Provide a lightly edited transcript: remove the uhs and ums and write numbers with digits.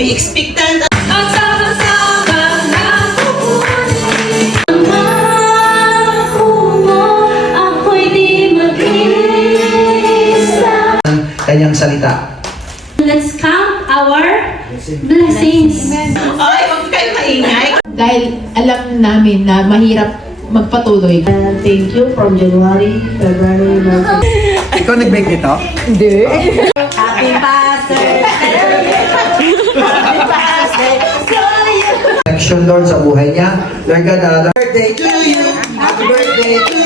be expectant. At sama-sama na kukunin ang ako mo, ako'y di mag-isa. Kanyang salita. Let's count our blessings. Ay, huwag kayo maingay. Dahil alam namin na mahirap magpatuloy. Thank you from January, February, March. Ikaw nag-bake nito? Happy birthday! Happy birthday to you! Action, Lord, sa buhay niya. Lord God, birthday to you! Happy birthday to